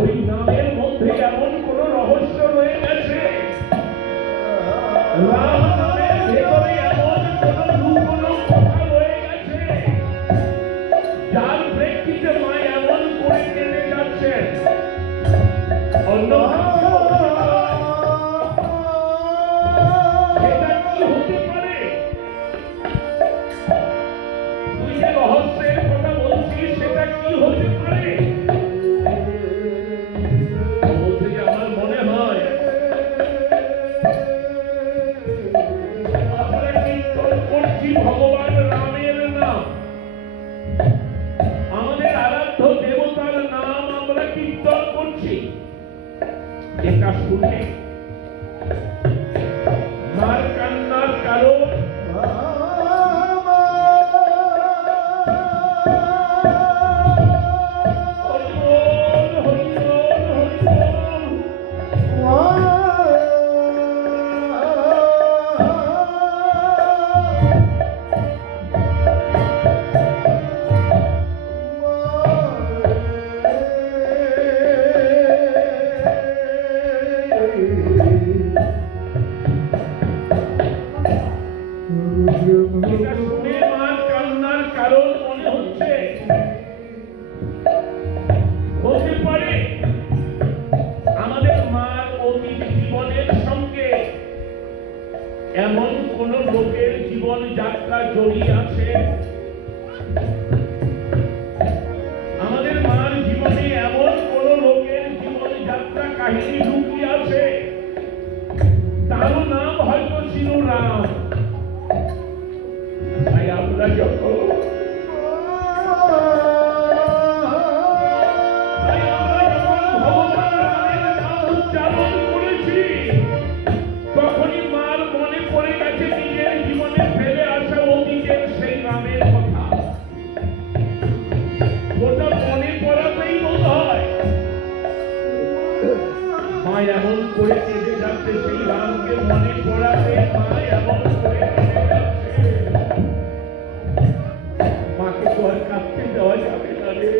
ওই নামের মধ্যে এমন কোন রহস্য রয়ে গেছে, রাম নামের ভেতরে এমন কোন লুকোনো কথা রয়ে গেছে, যার প্রেক্ষিতে মা এমন করে কেঁদে যাচ্ছেন। অন্য সেটা কি হতে পারে? তুই যে রহস্যের কথা বলছিস, সেটা কি হতে পারে? আমার মনে হয় আমরা কীর্তন করছি ভগবান রামের নাম, আমাদের আরাধ্য দেবতার নাম আমরা কীর্তন করছি। এটা শুনে মার কান্নার কারণ এমন কোন লোকের জীবন যাত্রা জড়িয়ে আছে, আমাদের মার জীবনে এমন কোন লোকের জীবন যাত্রা কাহিনী লুকিয়ে আছে, তারও নাম হয়তো ছিল রাম। তাই আমরা যখন ভগবান রামের নাম উচ্চারণ করেছি, তখনই মার মনে পড়ে গেছে নিজের জীবনে ফেলে আসা অতীতের সেই রামের কথা। ওটা মনে পড়াতেই বোধ হয় মা এমন করে কেঁদে যাচ্ছে, সেই রামকে মনে পড়াতে মা এমন করে কেঁদে যাচ্ছে। মাকে তো আর কাঁদতে দেওয়া যাবে না রে।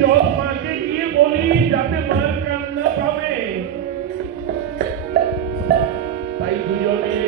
চল মাকে গিয়ে বলি যাতে মার কান্না পাবে। তাই দুজনে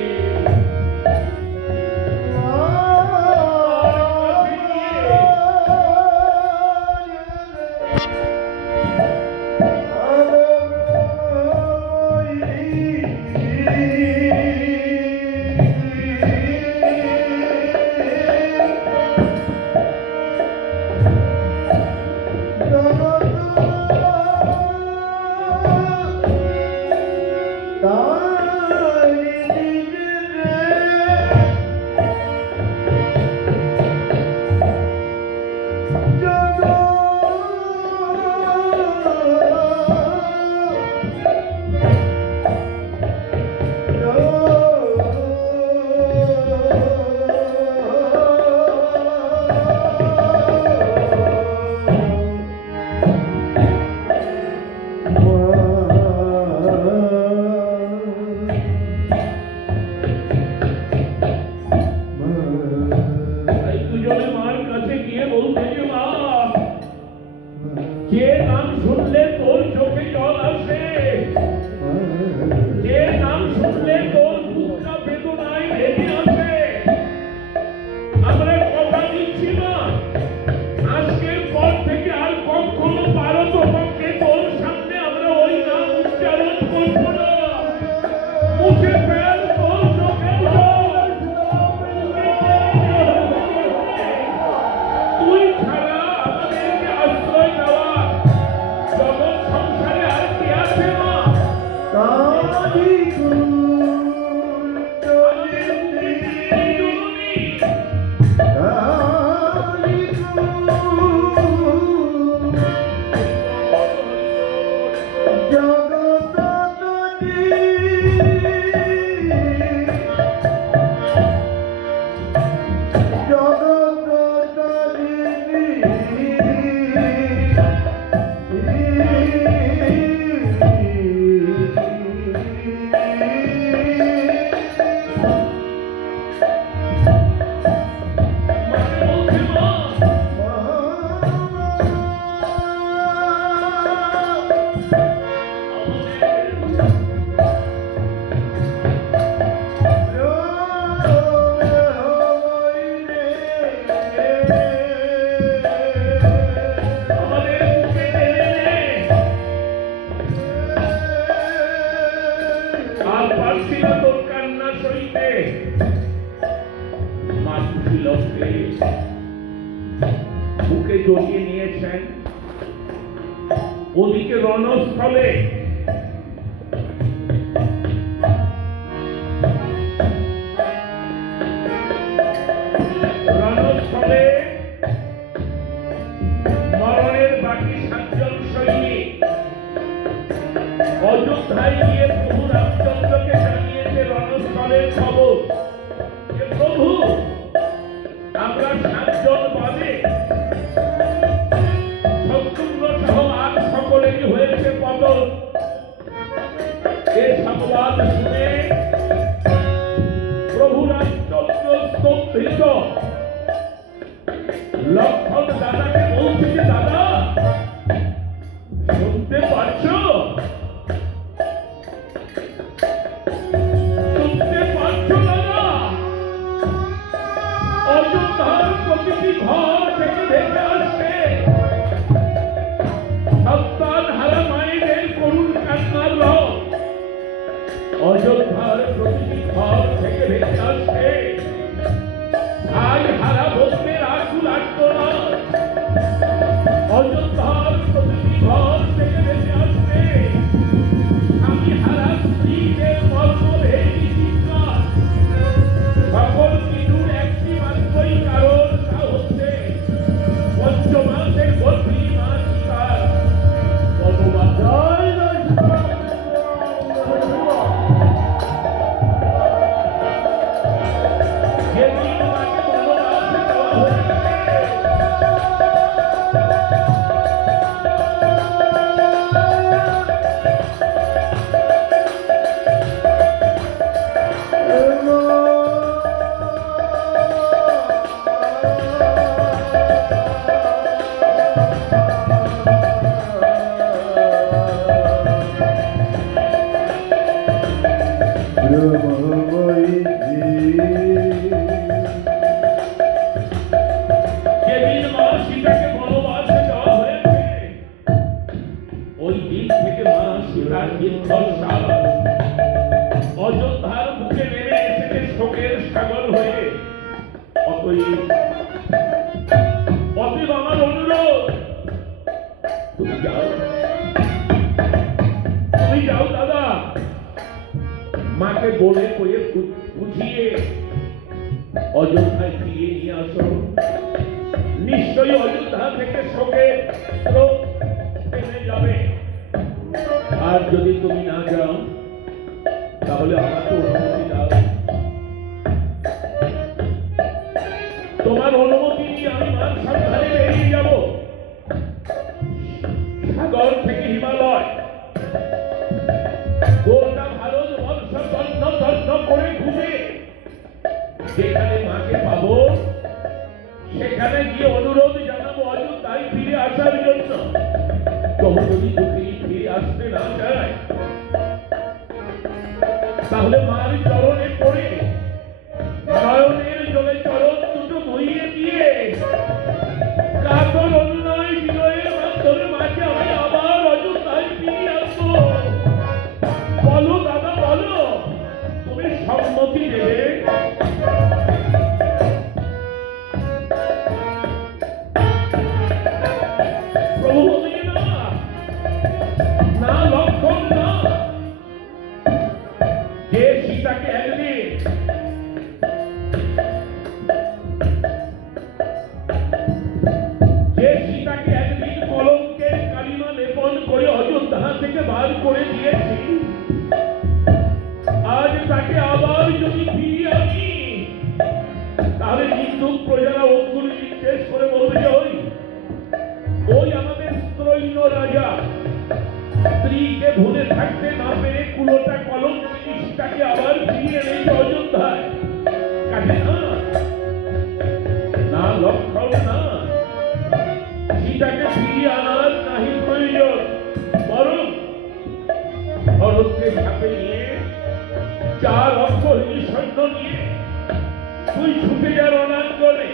যে নাম শুনলে তোর চোখে জল আসে, যে নাম শুনলে তোর বুকটা বেদনায় ভেঙে আসে, আমরা কথা দিচ্ছি না আজকের পর থেকে আর কখনো পারত পক্ষে তোর সামনে আমরা ওই নাম উচ্চারণ করব না। মুখে ফেল তোর চোখে জল, তুই ছাড়া আমাদেরকে আশ্রয় দেওয়া তিলককে বুকে জড়িয়ে নিয়েছেন। ওদিকে রণস্থলে মরণের বাকি 7 জন সৈনিক অযোধ্যায় গিয়ে প্রভু রামচন্দ্রকে জানিয়েছে রণস্থলের খবর যে প্রভু আমরা 7 জন বাদে শত্রুঘ্ন সহ আর সকলেরই হয়েছে পতন। এ সংবাদ শুনে প্রভু রামচন্দ্র স্তম্ভিত। লক্ষণ দাদাকে বলছে যে দাদা শুনতে পাচ্ছ, শুনতে পাচ্ছ দাদা? অযোধ্যার প্রতিটি ঘর থেকে ভেসে আসছে সন্তান হারা মায়েদের করুণ কান্নার রব। অযোধ্যার প্রতিটি ঘর থেকে ভেসে আসছে ভাই হারা ভক্তের আকুল আর্তনাদ। অযোধ্যার প্রতিটি ঘর থেকে ভেসে আসছে স্বামী হারা স্ত্রীদের মর্মভেদী চিৎকার। সকল কিছুর একটি মাত্রই কারণ, তা হচ্ছে পঞ্চমাসের গর্ভিণী মা সীতার বনবাস। যেদিন মা সীতাকে বনবাসে দেওয়া হয়েছে ওই দিন থেকে মা সীতার দীর্ঘশ্বাস অযোধ্যার বুকে নেমে এসেছে শোকের সাগর হয়ে। অতএব আমার অনুরোধ, তুমি যাও, তুমি যাও দাদা, মাকে বলে কয়ে বুঝিয়ে অযোধ্যায় ফিরিয়ে নিয়ে আসো। নিশ্চয়ই অযোধ্যা থেকে শোকের স্রোত থেমে যাবে। আর যদি তুমি না যাও তাহলে আমাকে অনুমতি দাও। তোমার অনুমতি নিয়ে আমি মার সন্ধানে বেরিয়ে যাব। সাগর থেকে হিমালয় গোটা ভারত বর্ষ তন্ন তন্ন করে ঘুরে যেখানে মাকে পাবো সেখানে গিয়ে অনুরোধ জানাবো অযোধ্যায় ফিরে আসার জন্য। তবু যদি দুঃখী ফিরে আসতে না চায় তাহলে মার চরণে পড়ে নয়নের জলে চরণ দুটো বইয়ে দিয়ে কাতর অনুনয় বিনয়ের মাধ্যমে মাকে আমি আবার অযোধ্যায় ফিরিয়ে আসবো। বলো দাদা, বলো তুমি সম্মতি দেবে? প্রভু বলিয়ে না লক্ষণ না, যে সীতাকে একদিন কলঙ্কের কালিমা লেপন করে অযোধ্যা থেকে বার করে দিয়েছি, আজ তাকে আবার যদি ফিরিয়ে আনি তাহলে হিন্দু প্রজারা অঙ্গুলি নির্দেশ করে বলবে যে ওই আমাদের স্ত্রৈণ রাজা স্ত্রীকে ভুলে থাকতে না পেরে কুলোটা কলঙ্কিনী সীতাকে আবার ফিরিয়ে এনেছে অযোধ্যায়। কাজে না লক্ষণ না, সীতাকে ফিরিয়ে আনার নাহি প্রয়োজন, বরং ভরতকে সাথে নিয়ে 4 অক্ষৌহিণী সৈন্য নিয়ে তুই ছুটে যা রণাঙ্গনে।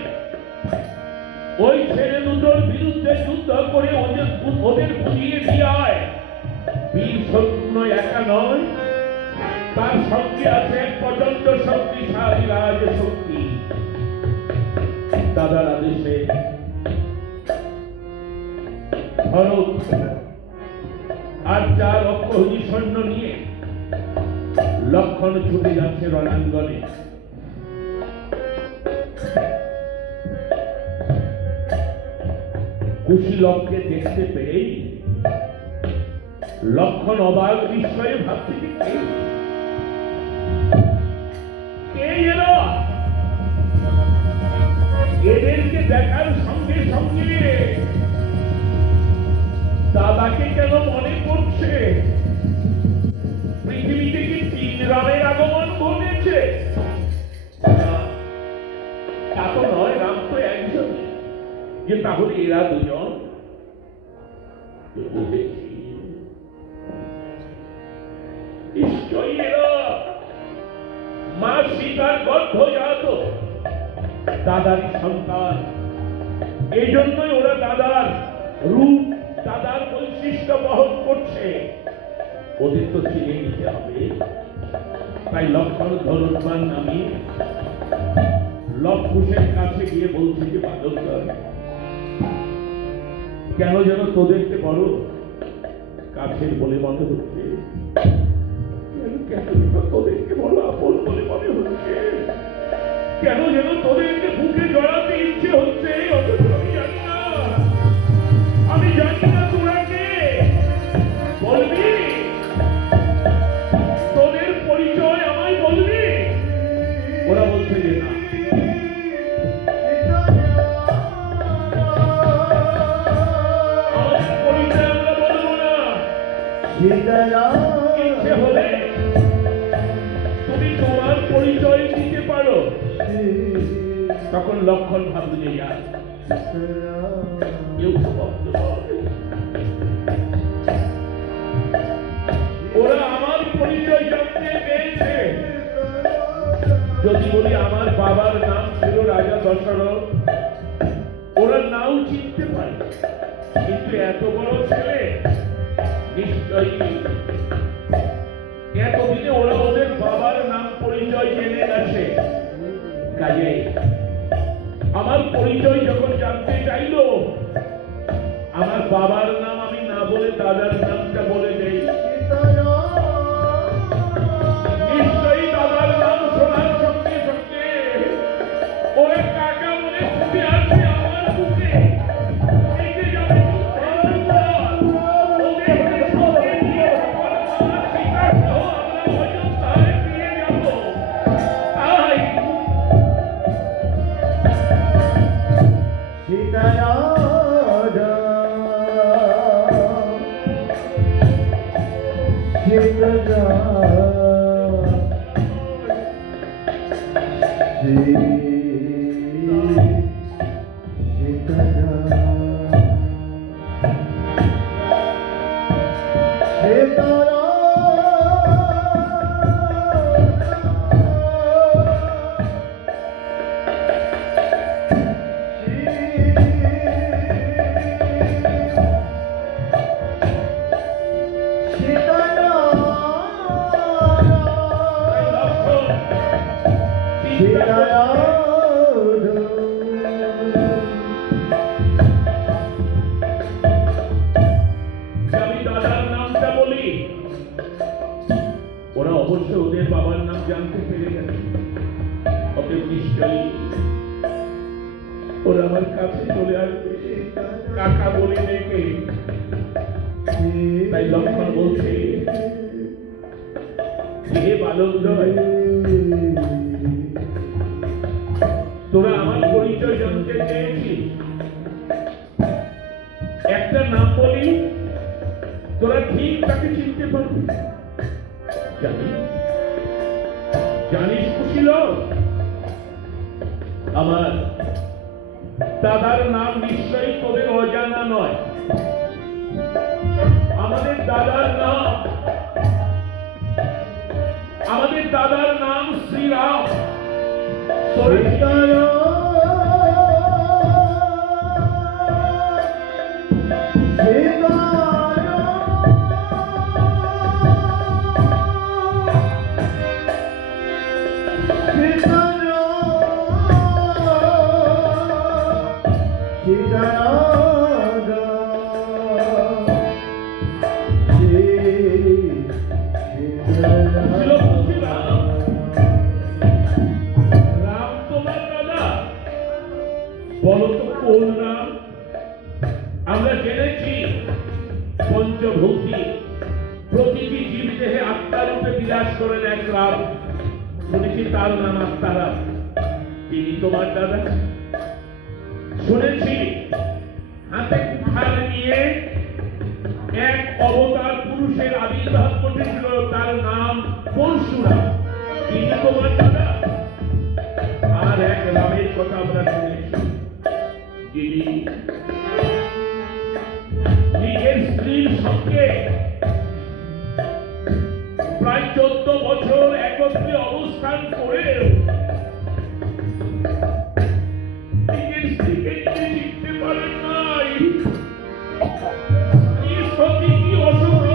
ওই ছেলে দুটোর বিরুদ্ধে যুদ্ধ করে ওদের বুঝিয়ে দিয়ে আয়। বীর শত্রু একা নয়, তার সঙ্গে আছে প্রচন্ড শক্তিশালী রাজশক্তি। দাদার আদেশে ভরত আর 4 অক্ষৌহিণী সৈন্য নিয়ে লক্ষণ ছুটে যাচ্ছে রণাঙ্গনে। কুশীলবকে দেখতে পেয়েই লক্ষণ অবাক বিস্ময়ে ভাবছে যে কে এরা? এদেরকে দেখার সঙ্গে সঙ্গে দাদাকে কেন মনে করছে? পৃথিবীতে কি 3 রামের আগমন ঘটেছে? তা তো নয়, রাম তো একজন। যে তাহলে এরা দুজন নিশ্চয়ই এরা মা সীতার গর্ভজাত দাদারই সন্তান। এই জন্যই ওরা দাদার রূপ, দাদার বৈশিষ্ট্য বহন করছে। ওদের তো চিনে নিতে হবে। তাই লক্ষণ ধনুর্বাণ নামি লবকুশের কাছে গিয়ে বলছে যে বাদকদল, কেন যেন তোদেরকে বড় কাছের বলে মনে হচ্ছে, কেন যেন তোদেরকে বড় আপন বলে মনে হচ্ছে, কেন যেন তোদেরকে বুকে জড়াতে ইচ্ছে হচ্ছে। অথচ আমি জানি না, আমি জানি না তোরা কে। বলবি তোদের পরিচয় আমায় বলবি? ওরা বলছে যে না, আমাদের পরিচয় আমরা বলবো না। ইচ্ছে হলে তুমি তোমার পরিচয় দিতে পারো। তখন লক্ষণ ভাবল যে ওরা আমার পরিচয় জানতে পেয়েছে। যদি বলি আমার বাবার নাম ছিল রাজা দশরথ, ওরা নাও চিনতে পারে। কিন্তু এত বড় ছেলে নিশ্চয়ই এতদিনে ওরা ওদের বাবার নাম পরিচয় জেনে গেছে। কাজে আমার পরিচয় যখন জানতে চাইলো, আমার বাবার নাম আমি না বলে দাদার নামটা বলে দেই। নিশ্চয়ই দাদার নাম শোনার সঙ্গে সঙ্গে ওরা কাকা মনে ছুটে আসবে আমার বুকে। ওরা অবশ্য ওদের বাবার নাম জানতে পেরে গেছে। অতএব নিশ্চয়ই ওরা আমার কাছে চলে আসবে কাকা বলে ডেকে। তাই লক্ষণ বলছে, হে বালকদ্বয়, তোরা আমার পরিচয় জানতে চেয়েছিস। একটা নাম বলি, তোরা ঠিক তাকে চিনতে পারবি। জানিস কুশীলব, আমার দাদার নাম নিশ্চয়ই তোদের অজানা নয়। আমাদের দাদার নাম শ্রীরাম। বলো তো কোন নাম? আমরা জেনেছি পঞ্চভৌতিক প্রতিটি জীবদেহে আত্মারূপে বিলাস করেন এক রাম। শুনেছি তার নাম আত্মারাম। তিনি তোমার দাদা? শুনেছি হাতে কুঠার নিয়ে এক অবতার পুরুষের আবির্ভাব ঘটেছিল, তার নাম পরশুরাম। তিনি তোমার দাদা? আর এক রামের কথা আমরা শুনেছি, যিনি নিজের স্ত্রীর সঙ্গে প্রায় 14 বছর একত্রে অবস্থান করে নিজের স্ত্রীকে চিনতে পারেন নাই। সত্যি কি অসুখী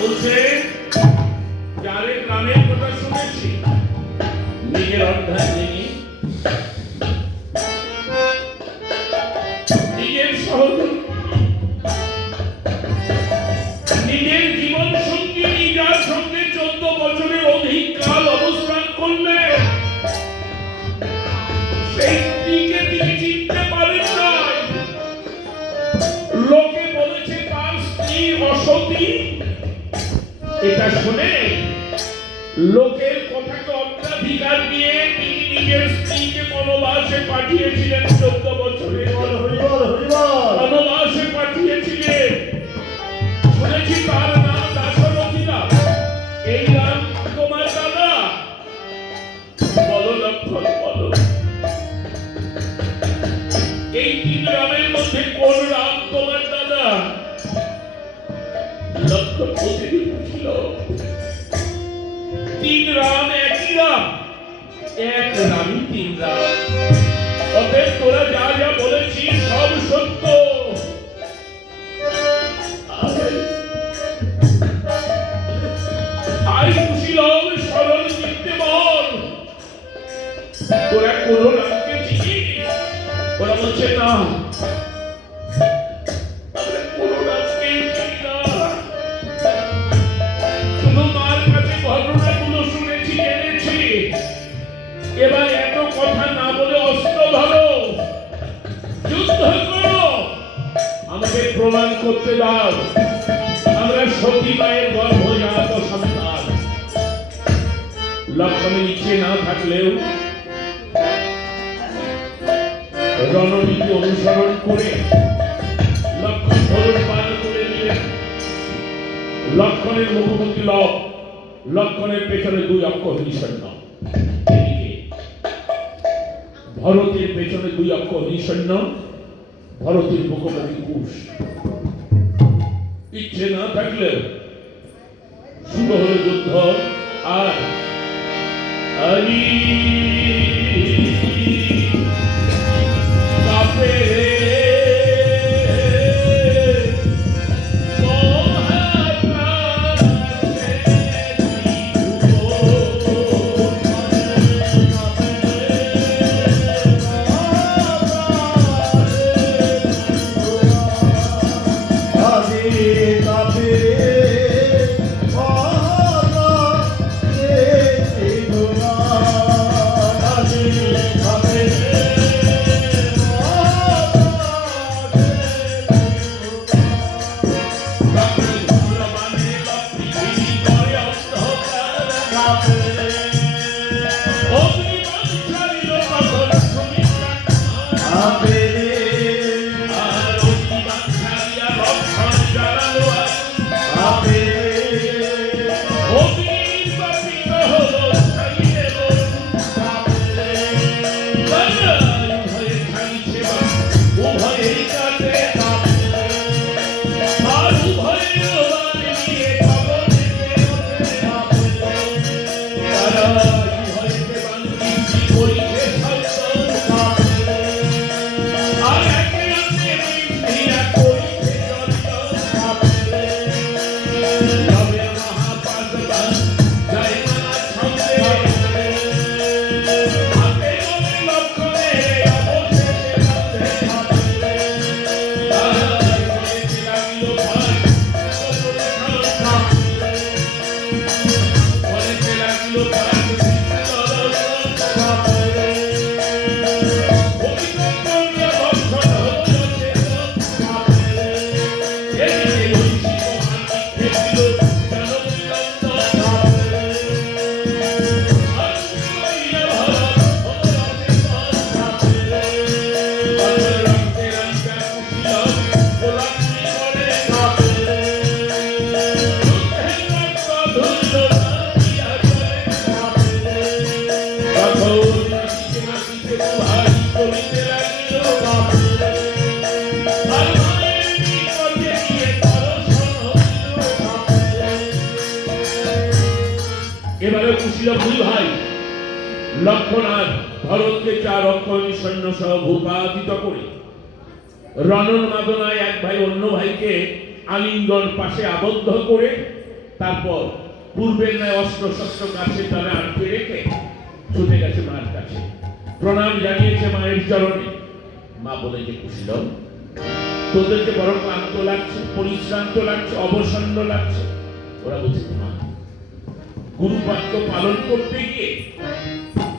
বলছে, যারে গ্রামের কথা শুনেছি, নিজের অর্ধাৎ নেই, নিজের সহযোগী, নিজের জীবন সঙ্গী, যার সঙ্গে 14 বছরের অধিক কাল অবস্থান করলেন, সেই স্ত্রীকে তিনি চিনতে পারেন নাই। লোকে বলেছে তার স্ত্রী অসতী। এটা শুনে লোকের কথাকে অগ্রাধিকার দিয়ে তিনি নিজের স্ত্রীকে বনবাসে পাঠিয়েছিলেন। 14 বছরে বনবাসে পাঠিয়েছিলেন। শুনেছি তার নাম দাশরথী রাম। এই রাম তোমার দাদা? বলো লক্ষণ, বলো এই 3 রামের মধ্যে কোন রাম তোমার দাদা? লক্ষণ প্রতিদিন ছিল 3 রাম একই রাম, এক রামই 3 রাম। অতএব তোরা যা যা বলেছিস সব সত্য। আই কুশীলব সরল চিত্তে বল, তোরা কোন রামকে চিনিস? ওরা বলছে না, আমরা কোন রামকেই চিনি না। শুধু মার কাছে ঘটনাগুলো শুনেছি, জেনেছি। এবার এত কথা না বলে অস্ত্র ধরো, যুদ্ধ করো, আমাকে প্রমাণ করতে দাও আমরা সতী মায়ের গর্ভজাত সন্তান। লক্ষণের ইচ্ছে না থাকলেও রণনীতি অনুসরণ করে লক্ষণ ধনুষ পান করে নিলেন। লক্ষণের মুখোমুখি লব, লক্ষণের পেছনে 2 অক্ষর নিষণ্ণ। ভরতের পেছনে 2 অক্ষৌহিণী সৈন্য, ভরতের মুখোমুখি কুশ। ইচ্ছে না থাকলে শুরু হলো যুদ্ধ। আর আলি কাপে এবারে কুশীলব 2 ভাই লক্ষণ আর ভরতকে 4 অক্ষৌহিণী সৈন্য সহ ভূপাতিত করে রণোন্মাদনায় এক ভাই অন্য ভাইকে আলিঙ্গন পাশে আবদ্ধ করে তারপর পূর্বের ন্যায় অস্ত্র শস্ত্র কাছে তারা আটকে রেখে ছুটে গেছে মার কাছে, প্রণাম জানিয়েছে মায়ের চরণে। মা বলে যে কুশীলব, তোদেরকে বড় ক্লান্ত লাগছে, পরিশ্রান্ত লাগছে, অবসন্ন লাগছে। ওরা বলছে মা, গুরুবাক্য পালন করতে গিয়ে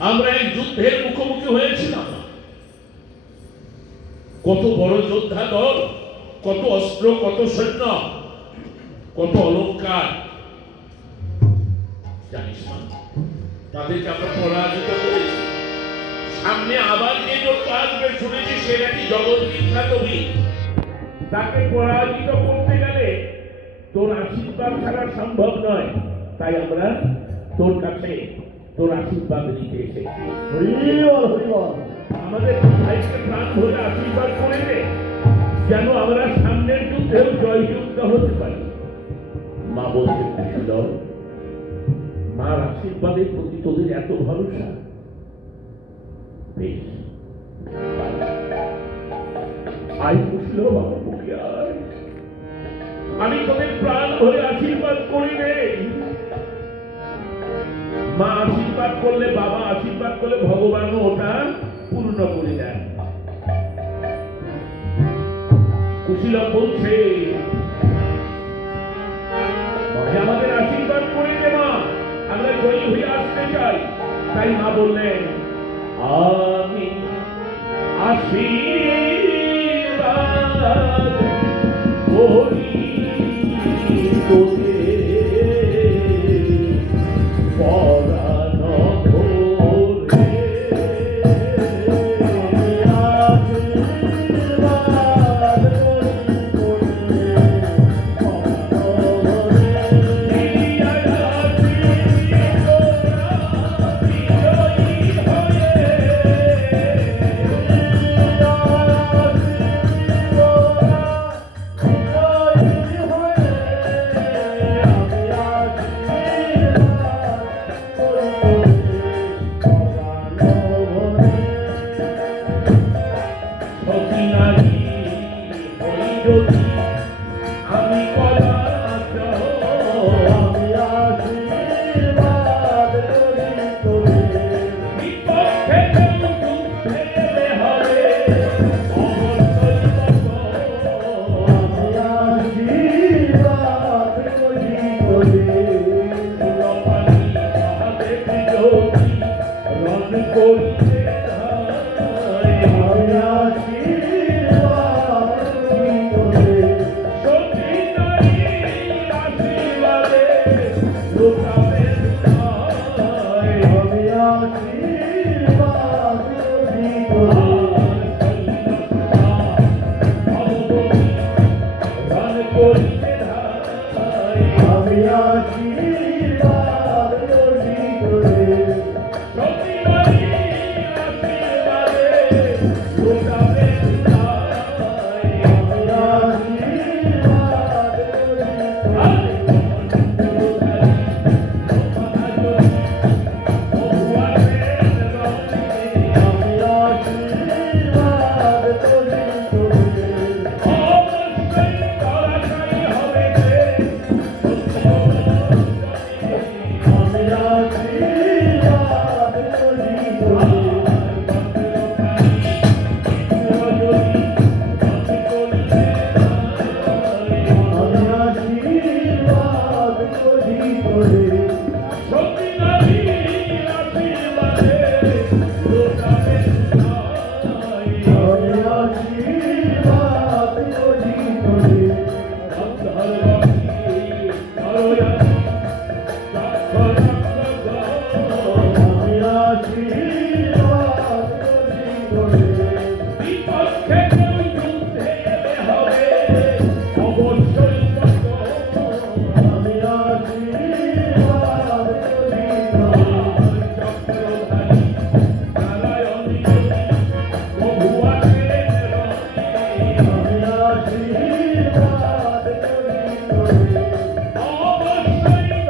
আমরা এক যুদ্ধের মুখোমুখি হয়েছিলাম। কত বড় যোদ্ধা দল, কত অস্ত্র, কত সৈন্য, কত অলঙ্কার। জানিস মা, তাদেরকে আমরা পরাজিত করেছি। সামনে আবার যে যোদ্ধা আসবে শুনেছি সে নাকি জগৎ বিখ্যাত বীর। তাকে পরাজিত করতে গেলে তোর আশীর্বাদ ছাড়া সম্ভব নয়। তাই আমরা তোর কাছে তোর আশীর্বাদ নিতে এসেছি। আমাদের ভাইকে প্রাণ ভরে আশীর্বাদ করে দে, যেন আমরা সামনের যুদ্ধেও জয়যুক্ত হতে পারি। মা বলতে কুশীলব, মার আশীর্বাদের প্রতি তোদের এত ভরসা? বেশ, আই কুশীলব, আমার মুখে আয়, আমি তোদের প্রাণ ভরে আশীর্বাদ করি রে। মা আশীর্বাদ করলে, বাবা আশীর্বাদ করলে ভগবানও ওটা পূর্ণ করে দেন। কুশীলব বলছে, আমাদের আশীর্বাদ করে দে মা, আমরা জয়ী হয়ে আসতে চাই। তাই মা বললেন, আমি আশীর্বাদ করি তোদের যদি আমি কলা চাও আমি আশীর্বাদ করি তোরে বিপক্ষে যুদ্ধে এলে হবে অবশ্যই আমি আশীর্বাদ করি তোরে সুরপালি মহাদেব যদি রণ করতে ধায় আমি আশীর্বাদ করি তোরে সত্যি নারী আশীর্বাদে লোকাবে ধায় আমি আশীর্বাদ করি তোরে আমি আশীর্বাদ করি তোরে আমি আশীর্বাদ করি তোরে আমি আশীর্বাদ করি তোরে আমি আশীর্বাদ করি তোরে আমি আশীর্বাদ করি তোরে আমি আশীর্বাদ করি তোরে আমি আশীর্বাদ করি তোরে আমি আশীর্বাদ করি তোরে আমি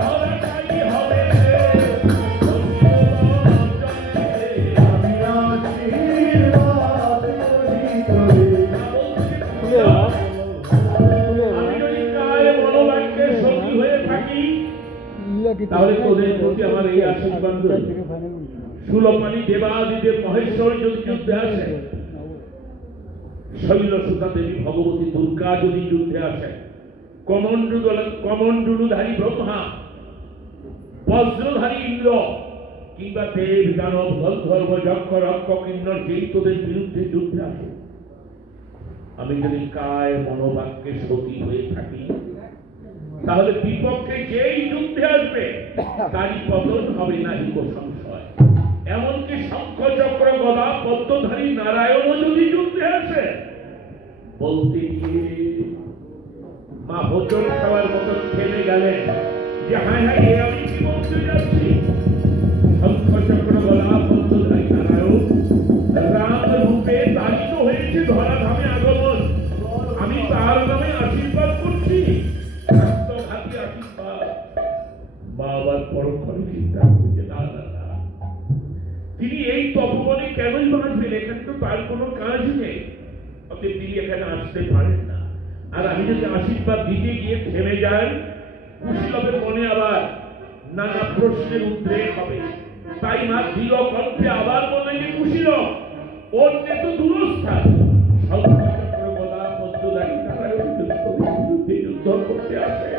আশীর্বাদ করি তোরে আমি আশীর্বাদ করি তোরে আমি যদি কায় মনোবাক্যে সঙ্গী হয়ে থাকি তাহলে তোদের প্রতি আমার এই আশীর্বাদ রইল। সুলপানি দেবাদিদেব মহেশ্বর যদি যুদ্ধে আসে, শৈলসুতা দেবী ভগবতী দুর্গা যদি যুদ্ধে আসে, কমণ্ডলুধারী ব্রহ্মা, বজ্রধারী ইন্দ্র, কিংবা দেব দানব গন্ধর্ব যক্ষ রক্ষ কিন্নর যেই তোদের বিরুদ্ধে যুদ্ধে আসে, আমি যদি কায় মনোবাক্যে সতী হয়ে থাকি তাহলে বিপক্ষে যেই যুদ্ধে আসবে তারই পতন হবে না হিকো সংশয়। এমনকি শঙ্খ চক্র গদা পদ্মধারী নারায়ণও যদি যুদ্ধে আসে, বলতে গিয়ে মা ভোজন খাওয়ার মতন ফেলে গেলেন যে হায় হায় এ আমি কি বলতে যাচ্ছি। শঙ্খ চক্র গদা পদ্মধারী নারায়ণ রাম রূপে তালিত হয়েছে ধরাধামে আগমন, আমি তার নামে আশীর্বাদ করছি। আত্মঘাতী আশীর্বাদ বাবার পরক্ষণে চিন্তা করছে না না না, তিনি এই তপবনে কেনই বাঁচবেন? এখানে তো তার কোনো কাজ নেই, অতএব তিনি এখানে আসতে পারেন না। আর আমি যদি আশীর্বাদ দিতে গিয়ে থেমে যাই, কুশীলবের মনে আবার নানা প্রশ্নের উদ্রেক হবে। তাই মা দৃঢ় কণ্ঠে আবার বললেন যে কুশীলব অন্য তো দূরস্থান, শঙ্খচক্র গদা পদ্মধারী নারায়ণ বিরুদ্ধে যুদ্ধ করতে আসে।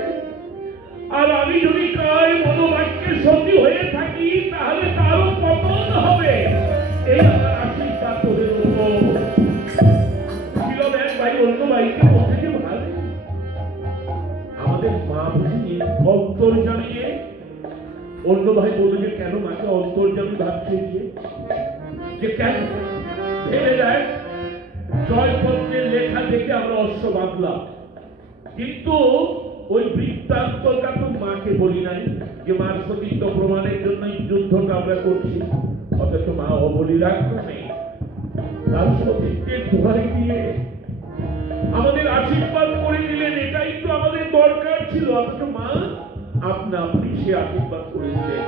আর আমি যদি কায় মনোবাক্যে সতী হয়ে থাকি তাহলে তারও পতন হবে। এই আমার আশীর্বাদ তোদের উপর। কুশীলব এক ভাই অন্য ভাইকে বলতে যে ভালো, আমাদের মা বুঝিনি অন্তর্যামী, অন্য ভাই বলল যে কেন মাকে অন্তর্যামী ভাবছে যে কেন ভেবে যায় জয়পত্রের লেখা দেখে আমরা অশ্ব বাঁধলাম, কিন্তু ওই বৃত্তান্তটা তো মাকে বলি নাই যে মার সতীত্ব প্রমাণের জন্যই যুদ্ধটা আমরা করছি। অথচ মা অবলীলাক্রমে তার সতীত্বের দোহাই দিয়ে আমাদের আশীর্বাদ করে দিলেন, এটাই তো আমাদের দরকার ছিল। অথচ মা আপনা আপনি সে আশীর্বাদ করে দিলেন।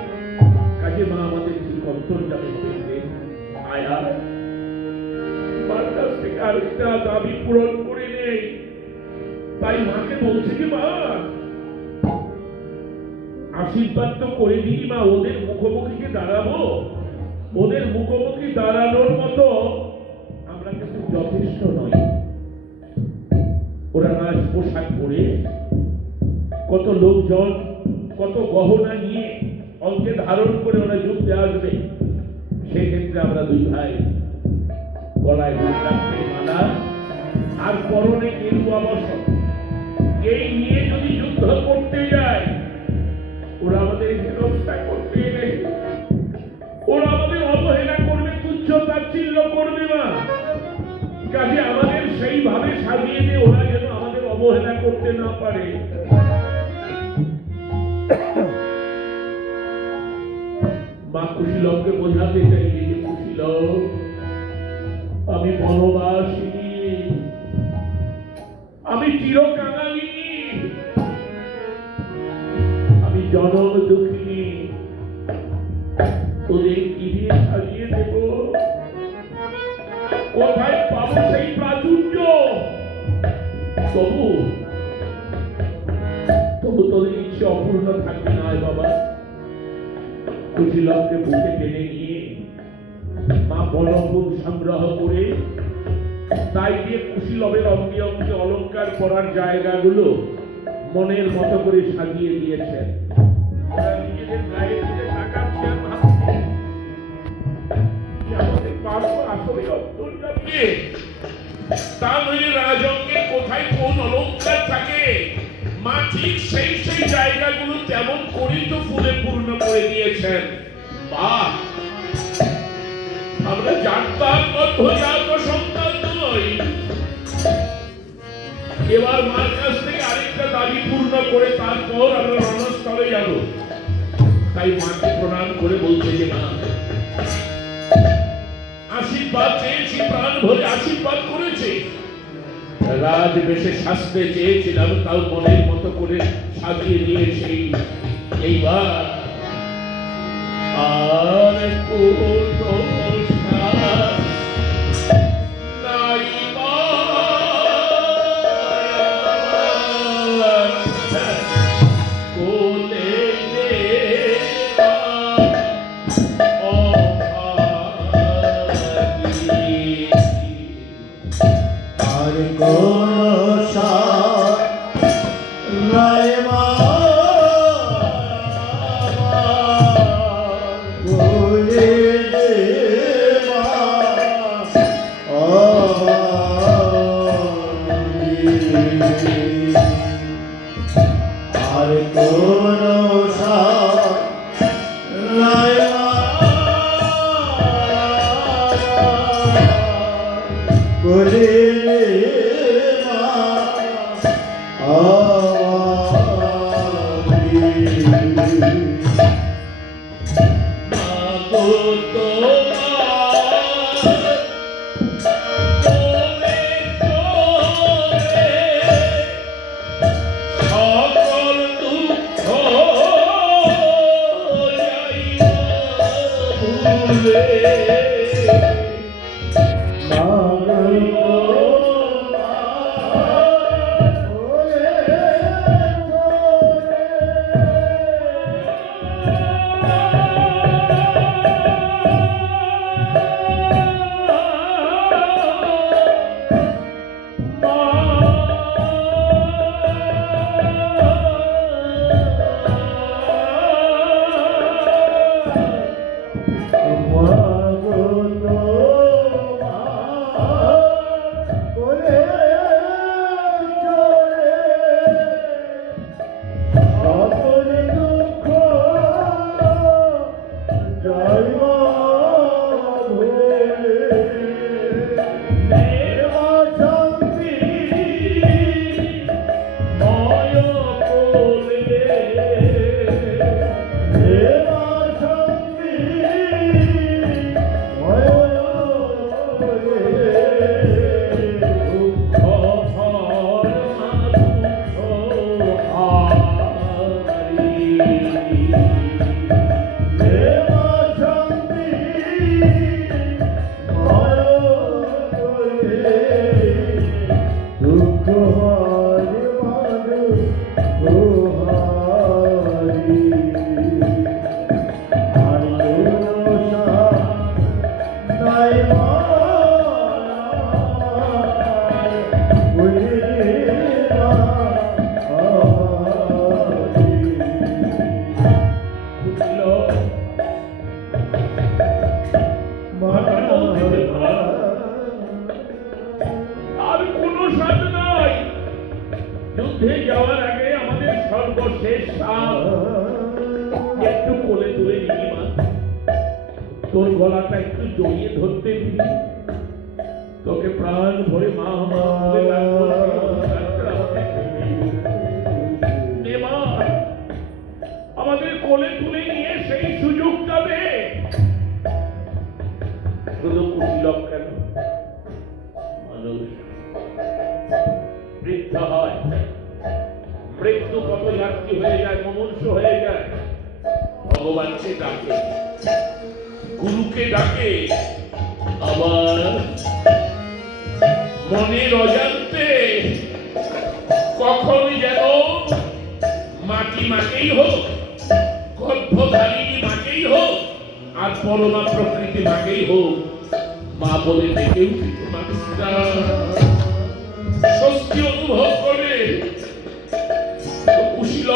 কাজে মা আমাদের ঠিক অন্তর্যামী হয়ে আয়া মার কাছ থেকে আরেকটা দাবি পূরণ করে নেই। তাই মাকে বলছে কি মা আশীর্বাদ তো করে দিই মা, ওদের মুখোমুখি কি দাঁড়াবো? ওদের মুখোমুখি দাঁড়ানোর মতো আমরা কিন্তু যথেষ্ট নই। ওরা রাজ পোশাক পরে কত লোকজন কত গহনা নিয়ে অঙ্কে ধারণ করে ওরা যুদ্ধে আসবে। সেক্ষেত্রে আমরা দুই ভাই গলায় রুদ্রাক্ষের মালা আর পরনে গেরুয়া বসন এই নিয়ে যদি যুদ্ধ করতে যায়, ওরা আমাদের হেনস্থা করতে এলে, ওরা আমাদের অবহেলা করবে, তুচ্ছ তাচ্ছিল্য করবে না। কাজে আমাদের সেইভাবে সাজিয়ে দিয়ে ওরা যেন আমাদের অবহেলা করতে না পারে। মা কুশীলবকে বোঝাতে চাইলে যে কুশীলব আমি বনবাসিনী, আমি চিরকাঙালিনী, আমি জনম দুঃখিনী, তোদের কি দিয়ে সাজিয়ে দেব? কোথায় পাবো সেই প্রাচুর্য? তবু তোদের ইচ্ছে অপূর্ণ থাকবে না বাবা। কুশীলবকে বুকে টেনে নিয়ে মা বনফুল সংগ্রহ করে তাই দিয়ে কুশীলবের অঙ্গে অঙ্গে অলংকার করার জায়গাগুলো মনের মতো করে সাজিয়ে দিয়েছেন। ওরা নিজেদের গায়ে দিকে তাকাচ্ছে আর ভাবছে যে আমাদের পার্শ্ব আসলে অন্তর্যামী, তা নইলে রাজঙ্গে কোথায় কোন অলংকার থাকে মা ঠিক সেই সেই জায়গাগুলো তেমন করেই তো ফুলে পূর্ণ করে দিয়েছেন। বাহ, আমরা জানতাম মধ্যজাত সন্তান নই। এবার মার কাছ থেকে আরেকটা দাবি পূর্ণ করে তারপর আমরা রণস্থলে যাব। তাই মাকে প্রণাম করে বলছে যে মা আশীর্বাদ চেয়েছি, প্রাণ ভরে আশীর্বাদ করেছে। রাজবেশে সাজতে চেয়েছিলাম, তাও মনের মতো করে সাজিয়ে দিয়েছি। এইবার আর কোনো নাই কোলে আর কোনো সাথ নাই মা, বলে দে মা, আর কোনো সাথ নাই মা, বলে আর কোনো স্বাদ নাই। যুদ্ধে যাওয়ার আগে আমাদের সর্বশেষ স্বাদ একটু কোলে তুলে নিবি মা, তোর গলাটা একটু জড়িয়ে ধরতে দিবি, তোকে প্রাণ ভরে মা মা বলে ডাকবো, সেই অধিকারটা আমাদের দিবি। নে মা, আমাদের কোলে তুলে নিয়ে সেই সুযোগটা দে। শুধু কুশীলব কেন, মানুষ বৃদ্ধ হয়, মৃত্যু কত যাত্রী হয়ে যায়, মনুষ্য হয়ে যায়, ভগবানকে ডাকে, গুরুকে ডাকে, আবার মনের অজান্তে কখন যেন মাটি মাকেই হোক, গর্ভধারিণী মাকেই হোক, আর পরমা প্রকৃতি মাকেই হোক, মা বলে ডেকে উঠিত মানুষরা স্বস্তি অনুভব করে। কুশীল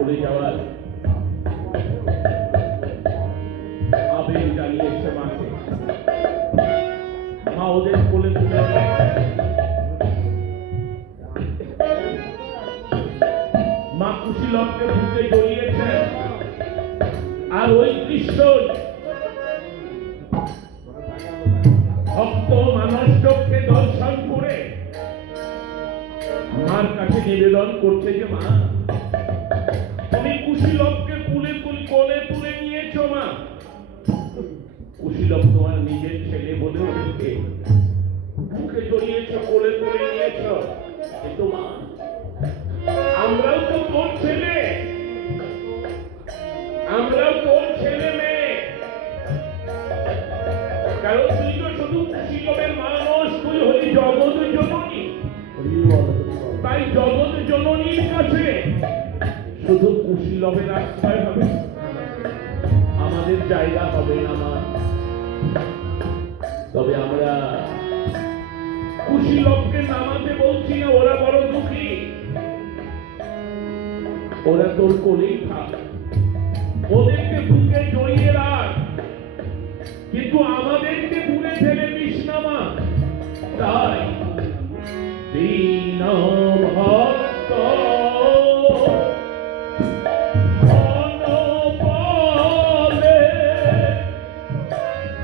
চলে যাওয়ার আবেগ জানিয়েছে মাকে। মা ওদের কোলে তুলে মা কুশীলবকে বুকে জড়িয়েছেন। আর ওই দৃশ্য ভক্ত মানস চক্ষে দর্শন করে মার কাছে নিবেদন করছে যে মা, তুমি কুশীলবকে কোলে তুলে নিয়েছো মা। কুশীলব তোমার নিজের ছেলে বলে ওদেরকে মুখে জড়িয়েছ, কোলে তুলে নিয়েছ, কিন্তু মা আমরাও তো তোর ছেলে, আমরাও তোর ছেলে মেয়ে। কারণ তুই তো শুধু কুশীলবের মানুষ, তুই হলি জগৎ জননী। তাই জগৎ জননীর কাছে শুধু কুশীলবের আশ্রয় হবে, আমাদের জায়গা হবে না মা। তবে আমরা কুশীলবকে নামাতে বলছি না, ওরা বড় দুঃখী, ওরা তোর কোলেই থাক, ওদেরকে বুকে জড়িয়ে রাখ, কিন্তু আমাদেরকে দূরে ফেলে দিস না মা। তাই দীন ভক্ত মনোবলে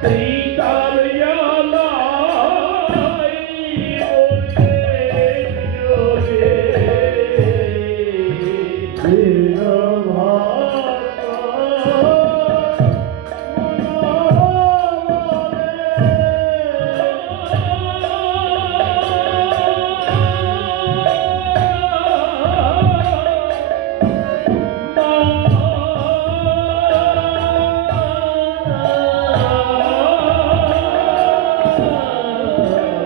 সীতার জ্বালাই ওরে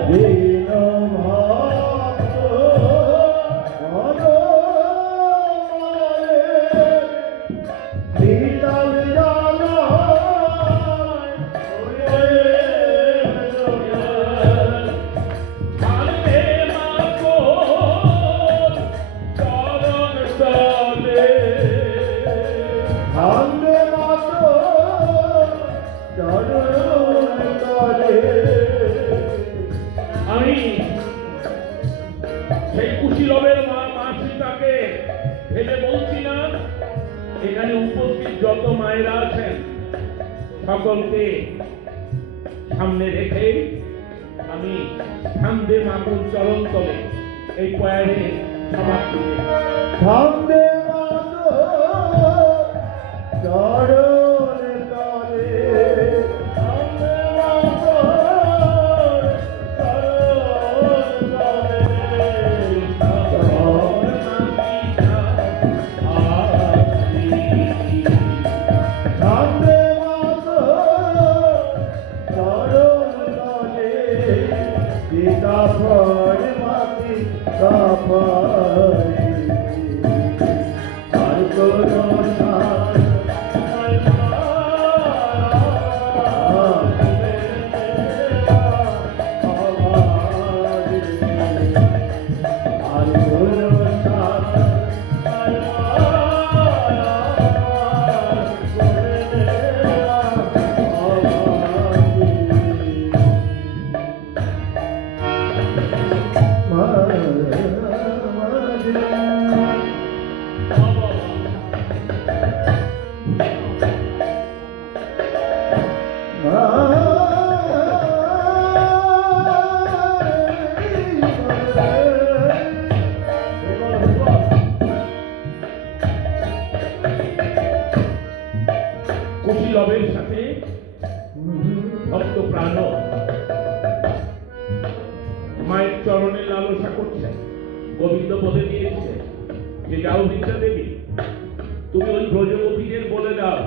দীন আমি সেই কুশীলবের মা সীতাকে ভেবে বলছি না, এখানে উপস্থিত যত মায়েরা আছেন সকলকে সামনে রেখে আমি সামনে মাকুর চরণ তলে এই পয়ারে সমাপ্তি দেব। সামনে চরণ তলে সামনে কুশীলবের সাথে ভক্ত প্রাণ মায়ের চরণে লালসা করছে। গোবিন্দ বলে দিয়েছে যে যাও বিদ্যা দেবী, তুমি ওই ব্রজগোপীদের বলে দাও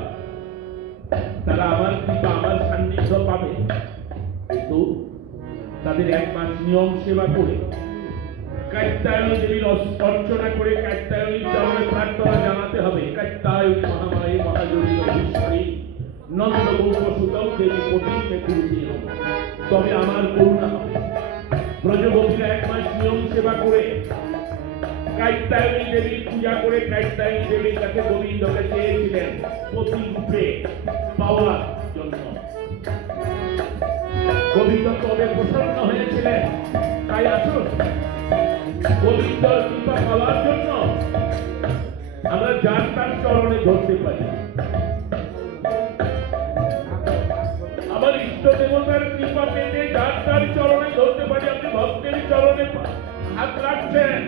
তারা আমার কৃপা আমার সান্নিধ্য পাবে, কিন্তু তাদের এক মাস নিয়ম সেবা করে কাত্যায়নী দেবীর অর্চনা করে কাত্যায়নীর চরণে প্রার্থনা জানাতে হবে। কাত্যায়নী মহামায়ী মহাযোগী অধীশ্বরী নন্দ গৌর সুতম দেবী কোটি মেকুরুতি, তবে আমার করুণা হবে। ব্রজগোপীরা এক মাস নিয়ম সেবা করে কাত্যায়নী দেবীর পূজা করে কাত্যায়নী দেবীর কাছে গোবিন্দকে চেয়েছিলেন প্রতিরূপে পাওয়ার জন্য। গোবিন্দ তবে প্রসন্ন হয়েছিলেন। তাই আসুন গোবিন্দর কৃপা পাওয়ার জন্য আমরা যার তার চরণে ধরতে পারি। আমার ইষ্ট দেবতার কৃপা পেতে যার তার চরণে ধরতে পারি। আপনি ভক্তের চরণে হাত রাখছেন,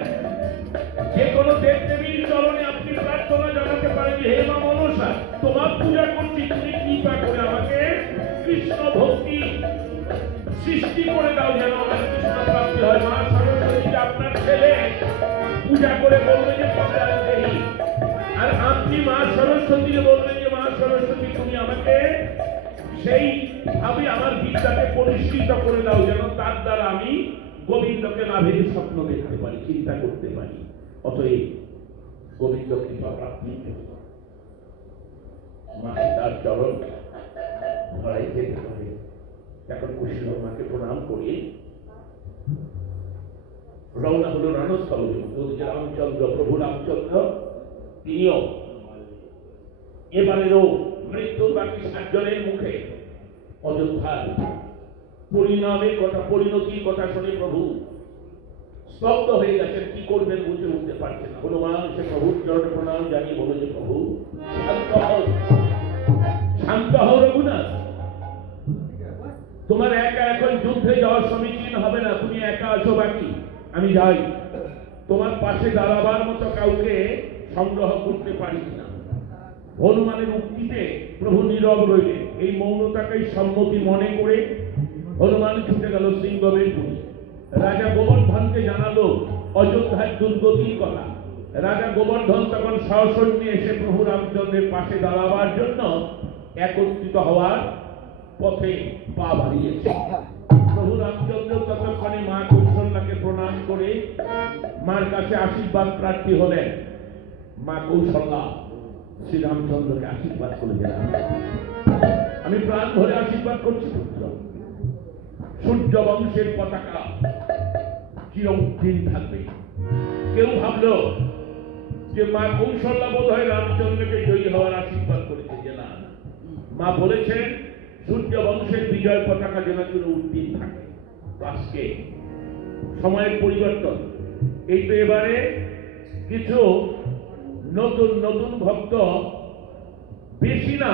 যে কোনো দেব দেবীর চরণে আপনি প্রার্থনা জানাতে পারেন যে হে মা মনসা, তোমার পূজা করছি, তুমি কৃপা করে আমাকে কৃষ্ণ ভক্তি সৃষ্টি করে দাও, যেন আমার কৃষ্ণ প্রাপ্তি হয়। মা সরস্বতীকে আপনার ছেলে পূজা করে বলবে যে পূজা দেই, আর আপনি মা সরস্বতীকে বলবেন যে মা সরস্বতী তুমি আমাকে সেই ভাবে আমার বিদ্যাকে পরিষ্কৃত করে দাও, যেন তার দ্বারা আমি গোবিন্দকে লাভের স্বপ্ন দেখতে পারি, চিন্তা করতে পারি। অতএব গোবিন্দ কৃপা প্রাপ্তির জন্য মাকে তার চরণ ধরাই যেতে হবে। এখন কুশল মাকে প্রণাম করি রওনা হলো রণস্থল। রামচন্দ্র, প্রভু রামচন্দ্র তিনিও এবারেরও মৃত্যুর বাকি 7 জনের মুখে অযোধ্যার পরিণামের কথা, পরিণতির কথা শুনে প্রভু স্তব্ধ হয়ে গেছেন। কি করবেন বুঝে উঠতে পারছেন না। হনুমান সে প্রভুর চরণে প্রণাম জানিয়ে বলে যে প্রভু শান্ত হও রঘুনাথ, তোমার একা এখন যুদ্ধে যাওয়া সমীচীন হবে না, তুমি একা আছো বাকি, আমি যাই। তোমার পাশে দাঁড়াবার মতো কাউকে সংগ্রহ করতে পারি না। হনুমানের উক্তিতে প্রভু নীরব রইলেন। এই মৌনতাকেই সম্মতি মনে করে হনুমান ছুটে গেল সিংহবের পুরী। রাজা গোবর্ধনকে জানালো অযোধ্যার দুর্গতির কথা। রাজা গোবর্ধন তখন সসৈন্যে এসে প্রভু রামচন্দ্রের পাশে দাঁড়াবার জন্য একত্রিত হওয়ার পথে পা বাড়িয়েছে। প্রভু রামচন্দ্র ততক্ষণে মা কৌশল্যাকে প্রণাম করে মার কাছে আশীর্বাদ প্রার্থী হলেন। মা কৌশল্যা শ্রীরামচন্দ্রকে আশীর্বাদ করে গেলেন। আমি প্রাণ ভরে আশীর্বাদ করছি পুত্র, সূর্য বংশের পতাকা চিরদিন থাকবে। কেউ ভাবলো যে মা কৌশল্যা বোধ হয় রামচন্দ্রকে জয়ী হওয়ার আশীর্বাদ করেছে, যে না, মা বলেছেন সূর্য বংশের বিজয় পতাকা যেন চিরদিন থাকে। আজকে সময়ের পরিবর্তন, এই তো এবারে কিছু নতুন নতুন ভক্ত, বেশি না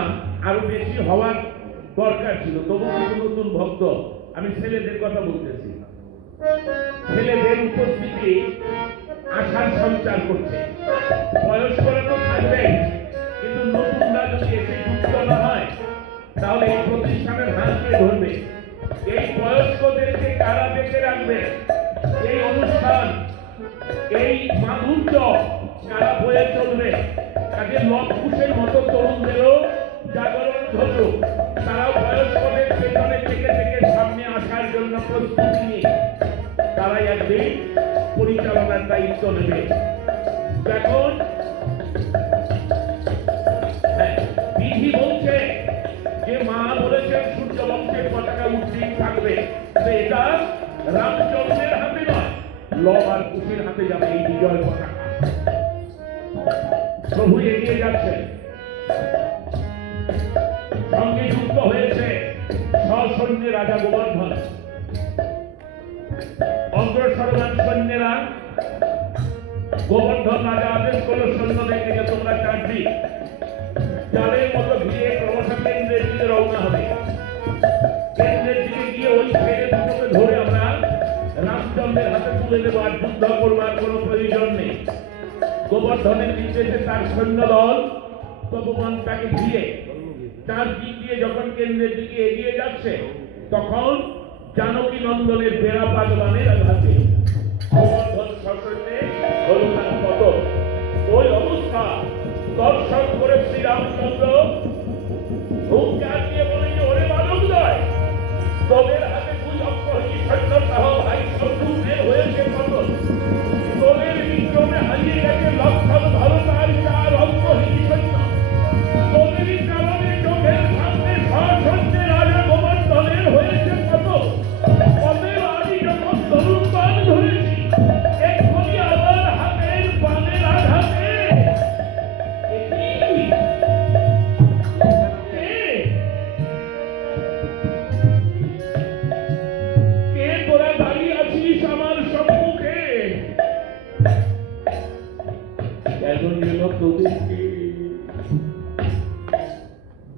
আরো বেশি হওয়ার দরকার ছিল, তবু কিছু নতুন ভক্ত, আমি ছেলেদের কথা বলতেছি, ছেলেদের উপস্থিতি আশার সঞ্চার করছে। বয়স্করা তো থাকবে, কিন্তু নতুনরা যদি এসে যুক্ত না হয় তাহলে এই প্রতিষ্ঠানের হাতকে ধরবে। এই বয়স্কদেরকে কারা দেখে রাখবে? এই অনুষ্ঠান, এই মাধুর্য কারা বয়ে চলবে? কাজে লবকুশের মতো তরুণদেরও জাগরণ ঘটল। তারাও বয়স্কদের পেছনে থেকে থেকে সামনে আসার জন্য প্রস্তুতি নিয়ে তারাই একদিন পরিচালনার দায়িত্ব নেবে। এখন বিধি বলছে যে মা বলেছেন সূর্য বংশের পতাকা উজ্জ্বল থাকবে, এটা রামচন্দ্রের হাতে নয়, লব আর কুশের হাতে যাবে এই বিজয় পতাকা। প্রভু এগিয়ে যাচ্ছে, সঙ্গে যুক্ত হয়েছে সসৈন্যে রাজা গোবর্ধন। অগ্রসরমান সৈন্যেরা গোবর্ধন রাজা আদেশ করল সৈন্যদেরকে যে তোমরা চারটি জালের মতো ঘিরে ক্রমশ কেন্দ্রের দিকে রওনা হবে। কেন্দ্রের দিকে গিয়ে ওই ছেলে দুটোকে ধরে আমরা রামচন্দ্রের হাতে তুলে দেবো, আর যুদ্ধ করবার কোনো প্রয়োজন নেই। গোবর্ধনের নির্দেশে তার সৈন্যদল তপবনটাকে ঘিরে চার দিক দিয়ে যখন কেন্দ্রের দিকে এগিয়ে যাচ্ছে, তখন জানকী নন্দনের বেড়াপাত বানের আঘাতে গোবর্ধন সসৈন্যে হনুমান পতন। ওই অবস্থা দর্শন করে শ্রীরামচন্দ্র হুঙ্কার দিয়ে বলে যে ওরে বালক নয়, তোদের হাতে 2 অক্ষহীন সৈন্য সহ ভাই শত্রু বের হয়েছে পতন। তোদের বিক্রমে হারিয়ে গেছে লক্ষণ ভারতার 4 অক্ষহীন সৈন্য। তোদেরই কারণে চোখের সামনে সসৈন্যে রাজা গোবর্ধনের হয়েছে পতন। অতএব আমি যখন তরুণ বান ধরেছি, এক্ষুনি আমার হাতের যেন তোদেরকে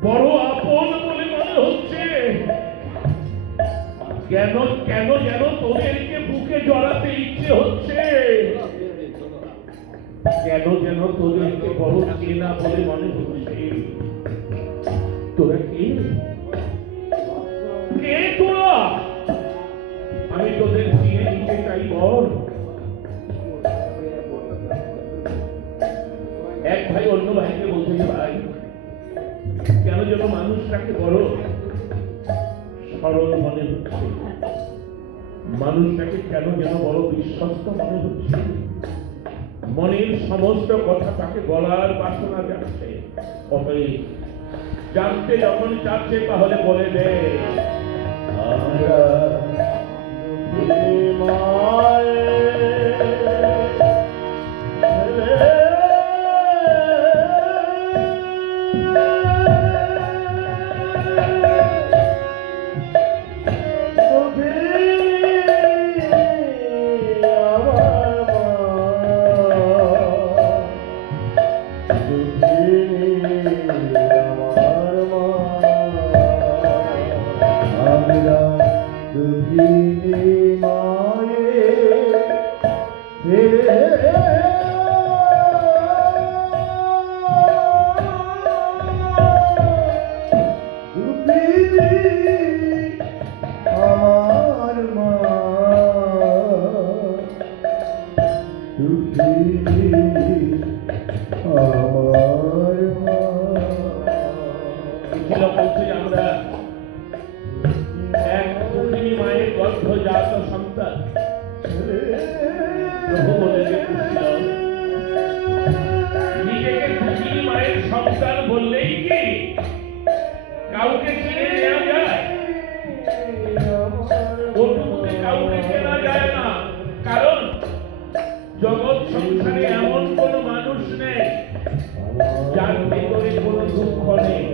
বড় আপন বলে মনে হচ্ছে। কেন কেন যেন তোদেরকে বুকে জড়াতে ইচ্ছে হচ্ছে। কেন যেন তোদেরকে বড় চেনা বলে মনে হচ্ছে। তোরা কে? কে তোরা? আমি তোদের চিনে নিতে চাই বল। এক ভাই অন্য ভাইকে বলছে যে ভাই কেন যেন মানুষটাকে বড় সরল মনে হচ্ছে। মানুষটাকে কেন যেন বড় বিশ্বস্ত মনে হচ্ছে। মনের সমস্ত কথা তাকে বলার বাসনা যাচ্ছে। অতএব জানতে যখন চাচ্ছে তাহলে বলে দে। আমরা মায়ে আমরা এক দুঃখিনী মায়ের গর্ভজাত সন্তান। প্রভু বলে নিজেকে দুঃখিনী মায়ের সন্তান বললেই কি কাউকে চিনে নেওয়া যায়? ওটুকুতে কাউকে চেনা যায় না। কারণ জগৎ সংসারে এমন কোন মানুষ নেই যার ভেতরে কোন দুঃখ নেই।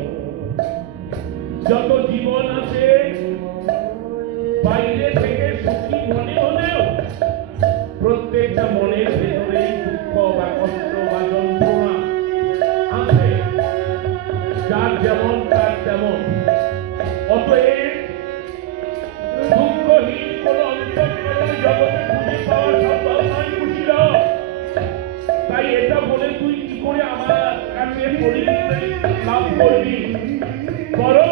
যত জীবন আছে বাইরে থেকে সুখী মনে হলেও প্রত্যেকটা মনের ভেতরে দুঃখ বা কষ্ট বা যন্ত্রণা আছে। যার যেমন তার তেমন। অতএব দুঃখহীন কোন অন্তঃকরণ জগতে খুঁজে পাওয়া সম্ভব নয়। বুঝিল? তাই এটা বলে তুই কি করে আমার কাছে পরিণতি লাভ করবি? বরং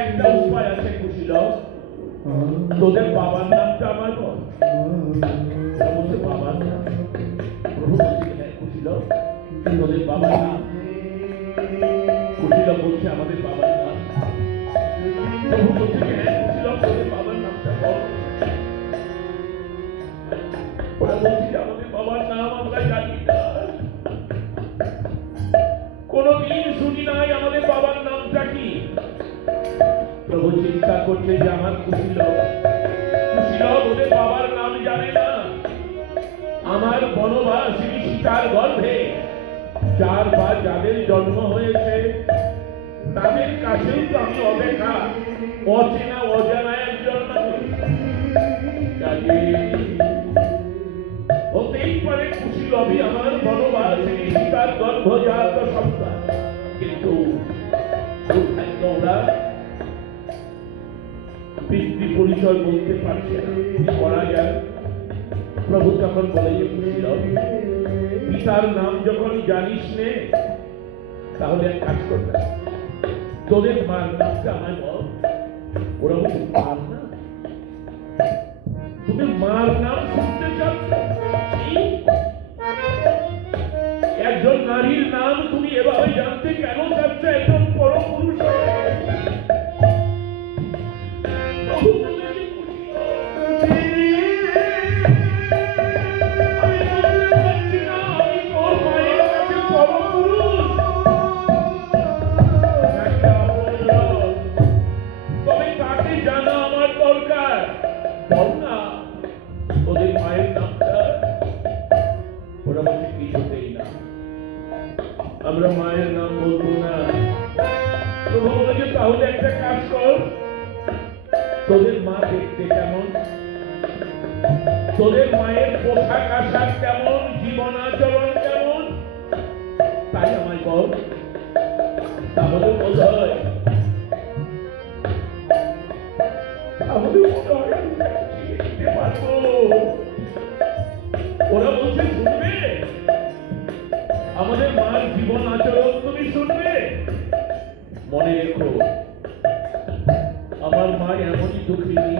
একটা উপায় আছে। বুঝিল? তোদের বাবার নামটা আমার বল। বাবার নাম প্রভু বুঝিল? তোদের বাবার নাম বুঝিল? বলছে আমাদের বাবার নাম। প্রভু বলছে হ্যাঁ বুঝিল, তোদের বাবার নামটা বল। ওরা বলছে যে আমাদের বাবার নাম আমরা জানি না, কোনদিন শুনি নাই আমাদের বাবার নামটা কি। প্রভু চিন্তা করছে যে আমার কুশীল ওদের বাবার নাম জানে না। আমার বনবাসিনী সীতার গর্ভে যার বা যাদের জন্ম হয়েছে তাদের কাছেও তো আমি অদেখা অচেনা অজানা একজন হতেই পারে কুশীল আমার বনবাসিনী সীতার গর্ভজাত সন্তান। কিন্তু ওরা পিতৃ পরিচয় বলতে পারছে না। করা যায়? প্রভু তখন বলে যে বুঝল পিতার নাম যখন জানিস নে তাহলে এক কাজ করবে, তোদের মার নামটা আমায় বল। ওরা বলছে মার নাম? তুমি মার নাম শুনতে চাচ্ছ? একজন নারীর নাম তুমি এভাবে জানতে কেন চাচ্ছ? একজন পরপুরুষ আমরা মায়ের নাম বলবো না। প্রভু বলেছে তাহলে একটা কাজ কর, তোদের মা দেখতে কেমন, তোদের মায়ের পোশাক আশাক কেমন, জীবন আচরণ কেমন, পর তাহলে বোধ হয় দিতে পারবো। ওরা বলছে শুনবে, আমাদের মার জীবন আচরণ তুমি শুনবে। মনে রেখো, আমার মা এমনই দুঃখিনী,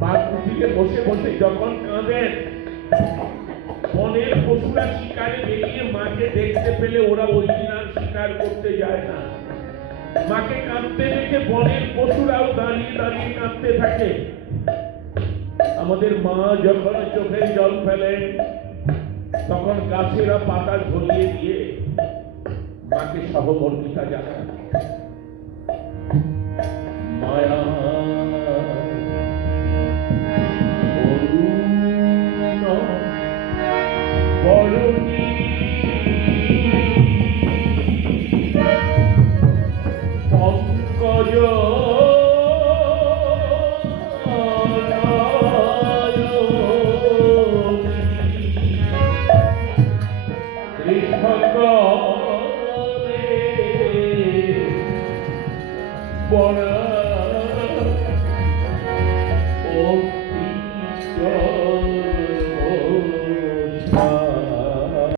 মা কুটিরে বসে বসে যখন কাঁদেন, বনের পশুরা শিকারে বেরিয়ে মাকে দেখতে পেলে ওরা ওই দিন আর শিকার করতে যায় না। মাকে কাঁদতে দেখে বনের পশুরাও দাঁড়িয়ে দাঁড়িয়ে কাঁদতে থাকে। আমাদের মা যখন চোখের জল ফেলেন, তখন গাছেরা পাতা ঝরিয়ে দিয়ে মাকে সহমর্মিতা জানান। মায়া বরুণী পঙ্কজ বড়